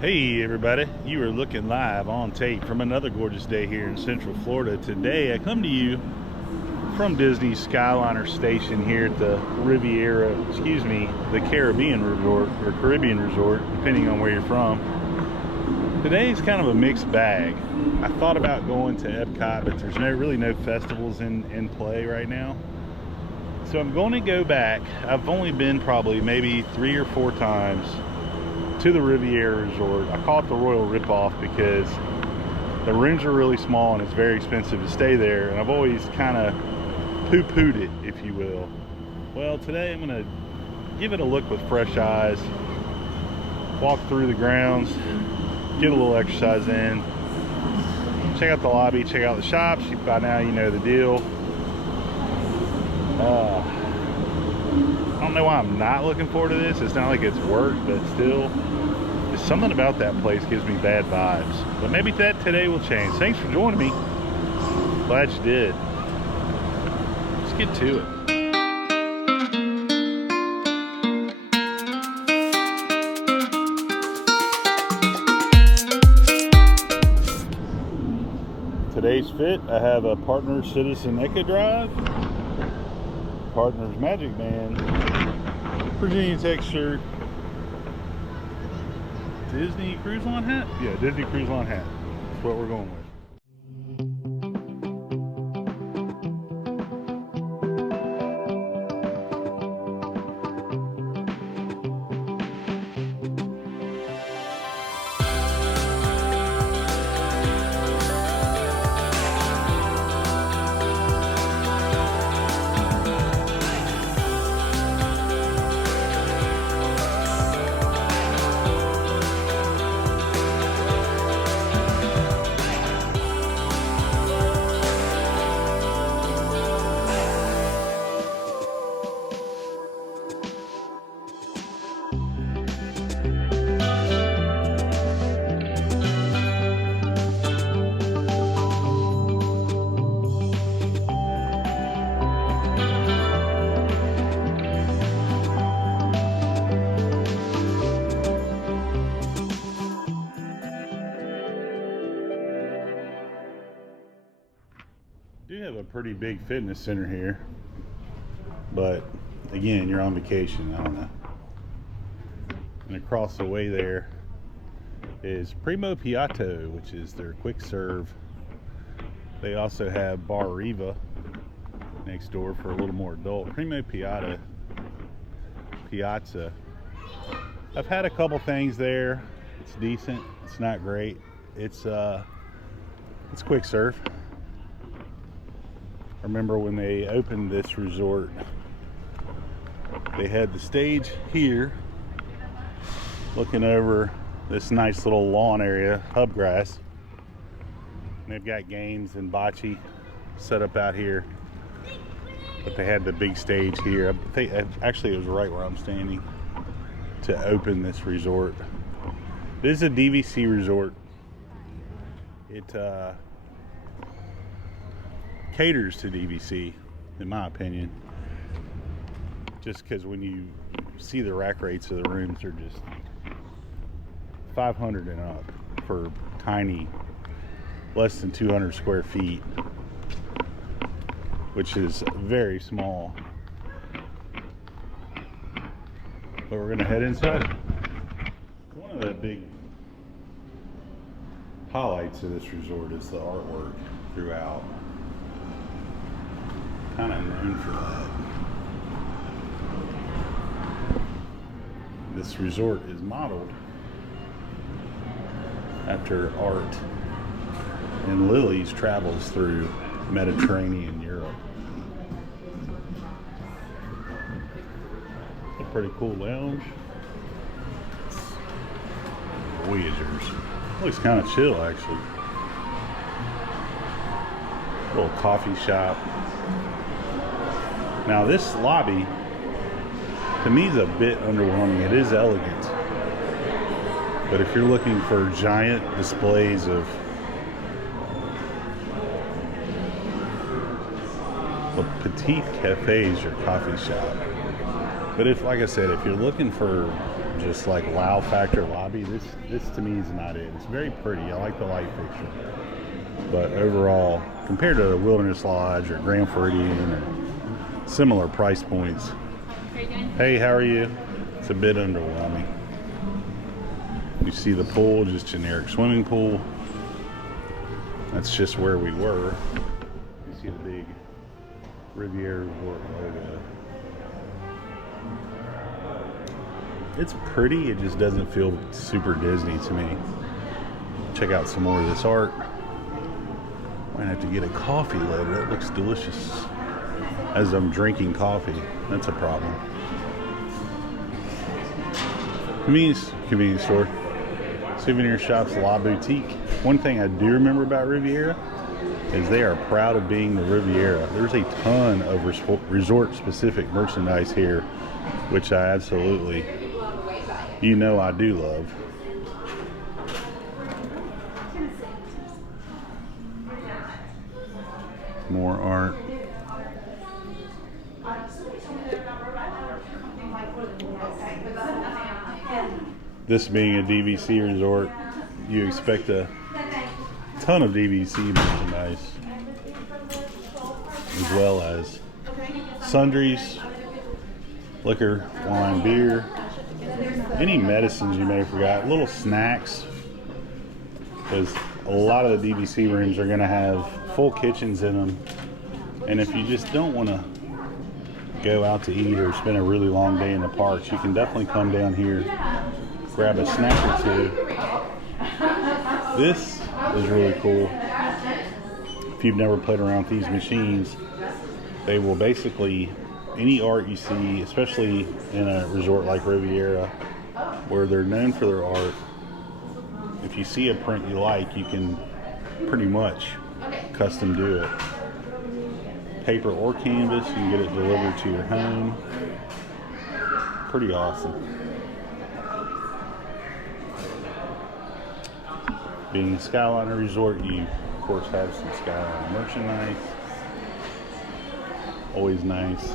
Hey everybody, you are looking live on tape from another gorgeous day here in Central Florida. Today I come to you from Disney's Skyliner Station here at the Riviera, the Caribbean Resort, or Caribbean Resort, depending on where you're from. Today is kind of a mixed bag. I thought about going to Epcot, but there's really no festivals in play right now. So I'm going to go back. I've only been probably maybe 3 or 4 times to the Riviera Resort. I call it the Royal Ripoff because the rooms are really small and it's very expensive to stay there, and I've always kind of poo-pooed it, if you will. Well, today I'm going to give it a look with fresh eyes, walk through the grounds, get a little exercise in, check out the lobby, check out the shops. By now you know the deal. I don't know why I'm not looking forward to this. It's not like it's work, but still, there's something about that place gives me bad vibes. But maybe that today will change. Thanks for joining me. Glad you did. Let's get to it. Today's fit, I have a Partner Citizen Echo Drive, Partners Magic Band, Virginia Tech shirt, Disney Cruise Line hat? Yeah, Disney Cruise Line hat. That's what we're going with. Do have a pretty big fitness center here, but again, you're on vacation. I don't know. And across the way there is Primo Piatto, which is their quick serve. They also have Bar Riva next door for a little more adult. Primo Piazza. I've had a couple things there. It's decent. It's not great. It's quick serve. I remember when they opened this resort, they had the stage here looking over this nice little lawn area, hub grass. And they've got games and bocce set up out here, but they had the big stage here. I think actually it was right where I'm standing to open this resort. This is a DVC resort. It caters to DVC, in my opinion, just because when you see the rack rates of the rooms, they're just 500 and up for tiny, less than 200 square feet, which is very small. But we're gonna head inside. One of the big highlights of this resort is the artwork throughout. Kind of known for that. This resort is modeled after art in Lily's travels through Mediterranean Europe. A pretty cool lounge. Voyagers. Looks kind of chill, actually. Little coffee shop. Now this lobby, to me, is a bit underwhelming. It is elegant, but if you're looking for giant displays of petite cafes or coffee shop, but if, like I said, if you're looking for just like wow factor lobby, this to me is not it. It's very pretty. I like the light fixture, but overall, compared to the Wilderness Lodge or Grand Floridian or similar price points, hey, how are you? It's a bit underwhelming. You see the pool, just generic swimming pool. That's just where we were. You see the big Riviera Resort logo. It's pretty, it just doesn't feel super Disney to me. Check out some more of this art. Might have to get a coffee later. That looks delicious. As I'm drinking coffee, that's a problem. Convenience store. Souvenir shops, La Boutique. One thing I do remember about Riviera is they are proud of being the Riviera. There's a ton of resort-specific merchandise here, which I absolutely, I do love. More art. This being a DVC resort, you expect a ton of DVC merchandise, as well as sundries, liquor, wine, beer, any medicines you may have forgot, little snacks, because a lot of the DVC rooms are going to have full kitchens in them, and if you just don't want to go out to eat or spend a really long day in the parks, you can definitely come down here, grab a snack or two. This is really cool. If you've never played around with these machines, they will basically, any art you see, especially in a resort like Riviera, where they're known for their art, if you see a print you like, you can pretty much custom do it. Paper or canvas, you can get it delivered to your home. Pretty awesome. Being a Skyliner resort, you of course have some Skyliner merchandise. Always nice.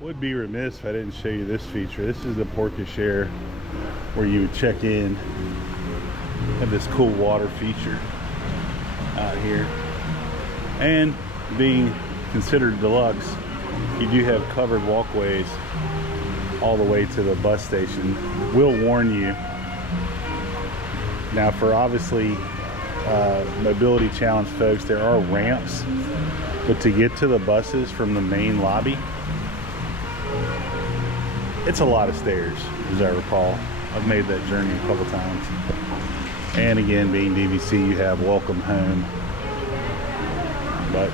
Would be remiss if I didn't show you this feature. This is the porte-cochere where you would check in. Have this cool water feature out here, and being considered deluxe, you do have covered walkways all the way to the bus station. Will warn you now, for obviously mobility challenged folks, there are ramps, but to get to the buses from the main lobby, it's a lot of stairs, as I recall. I've made that journey a couple times. And again, being DVC, you have welcome home. But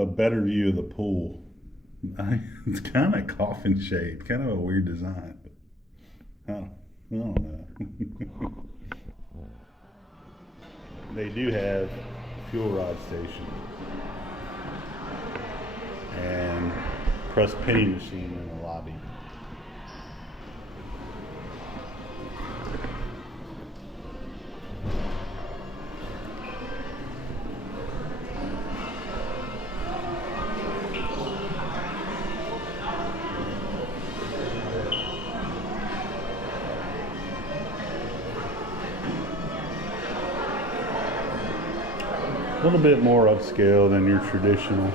a better view of the pool. It's kind of coffin shaped, kind of a weird design. I don't know. They do have fuel rod station and press penny machine in the lobby. A little bit more upscale than your traditional.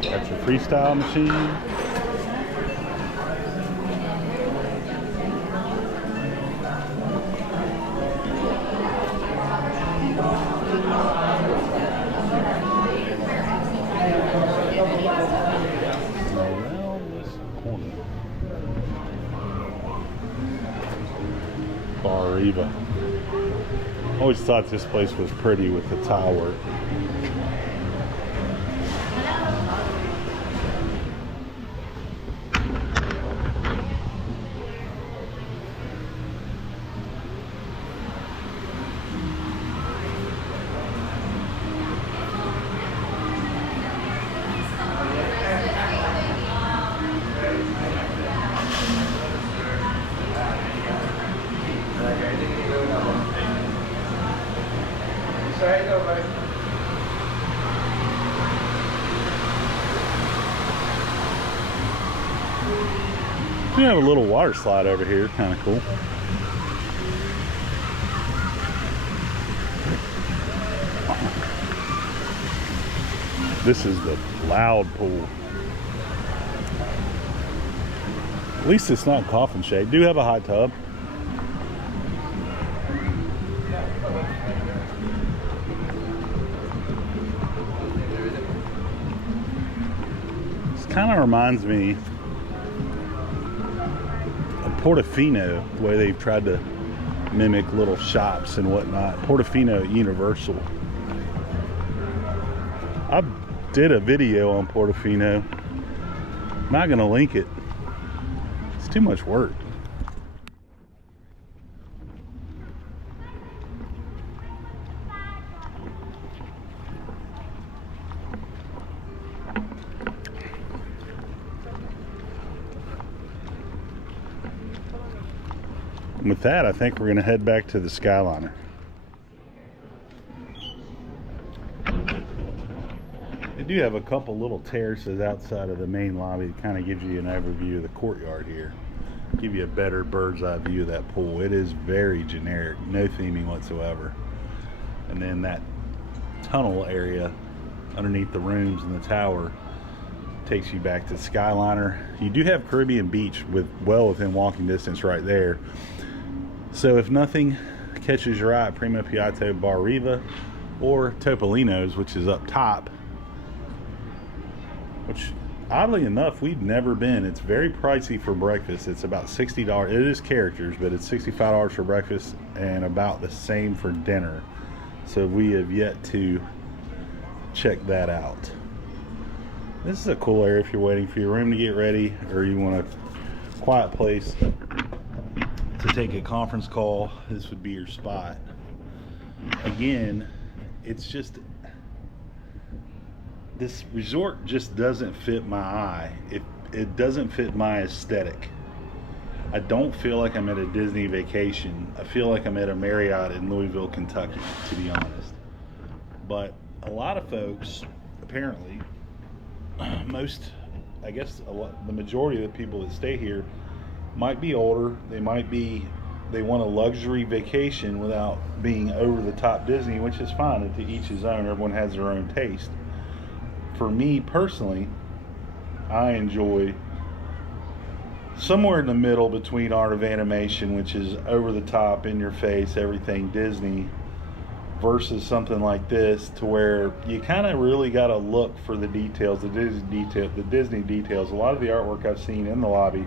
That's your freestyle machine. Riva. Always thought this place was pretty with the tile work. We have a little water slide over here, kind of cool. This is the loud pool. At least it's not coffin shaped. Do have a hot tub. This kind of reminds me Portofino, the way they've tried to mimic little shops and whatnot. Portofino at Universal. I did a video on Portofino. I'm not gonna link it. It's too much work. With that, I think we're going to head back to the Skyliner. They do have a couple little terraces outside of the main lobby. It kind of gives you an overview of the courtyard here. Give you a better bird's eye view of that pool. It is very generic, no theming whatsoever. And then that tunnel area underneath the rooms and the tower takes you back to the Skyliner. You do have Caribbean Beach well within walking distance right there. So if nothing catches your eye at Primo Piatto Bar Riva or Topolino's, which is up top, which oddly enough we've never been. It's very pricey for breakfast. It's about $60. It is characters, but it's $65 for breakfast and about the same for dinner. So we have yet to check that out. This is a cool area if you're waiting for your room to get ready, or you want a quiet place to take a conference call. This would be your spot. Again, it's just, this resort just doesn't fit my eye. It doesn't fit my aesthetic. I don't feel like I'm at a Disney vacation. I feel like I'm at a Marriott in Louisville, Kentucky, to be honest. But a lot of folks, apparently, the majority of the people that stay here might be older. They want a luxury vacation without being over the top Disney, which is fine. To each his own. Everyone has their own taste. For me personally, I enjoy somewhere in the middle between Art of Animation, which is over the top, in your face, everything Disney, versus something like this, to where you kind of really got to look for the details, the Disney details. A lot of the artwork I've seen in the lobby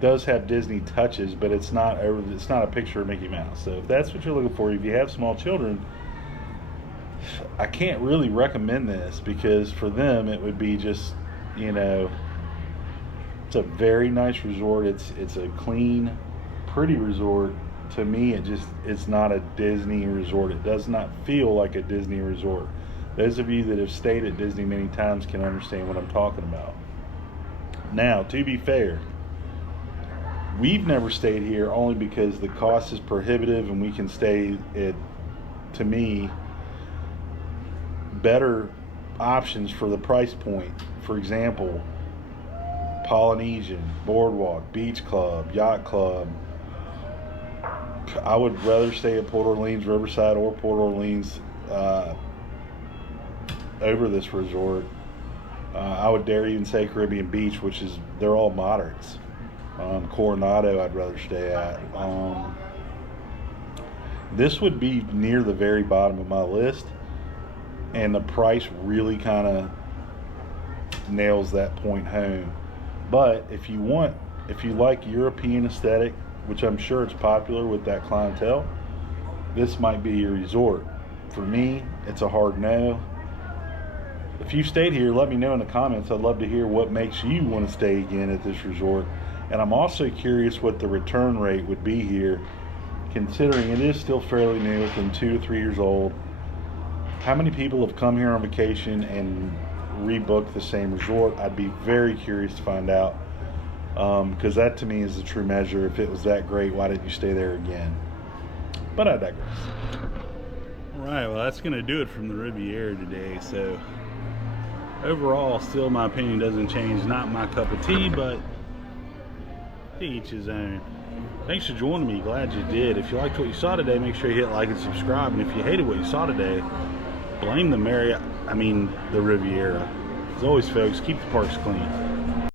does have Disney touches, but it's not a picture of Mickey Mouse. So if that's what you're looking for, if you have small children, I can't really recommend this, because for them it would be just, you know, it's a very nice resort. It's a clean, pretty resort. To me, it's not a Disney resort. It does not feel like a Disney resort. Those of you that have stayed at Disney many times can understand what I'm talking about. Now, to be fair, we've never stayed here only because the cost is prohibitive, and we can stay at, to me, better options for the price point. For example, Polynesian, Boardwalk, Beach Club, Yacht Club. I would rather stay at Port Orleans Riverside or Port Orleans over this resort. I would dare even say Caribbean Beach, which is, they're all moderates. Coronado I'd rather stay at. This would be near the very bottom of my list, and the price really kind of nails that point home. But if you like European aesthetic, which I'm sure it's popular with that clientele, this might be your resort. For me, it's a hard no. If you stayed here, let me know in the comments. I'd love to hear what makes you want to stay again at this resort. And I'm also curious what the return rate would be here, considering it is still fairly new, within 2 to 3 years old. How many people have come here on vacation and rebooked the same resort? I'd be very curious to find out, because that to me is the true measure. If it was that great, why didn't you stay there again? But I digress. All right, well, that's going to do it from the Riviera today. So overall, still my opinion doesn't change. Not my cup of tea, but to each his own. Thanks for joining me. Glad you did. If you liked what you saw today, make sure you hit like and subscribe. And if you hated what you saw today, blame the Riviera. As always, folks, keep the parks clean.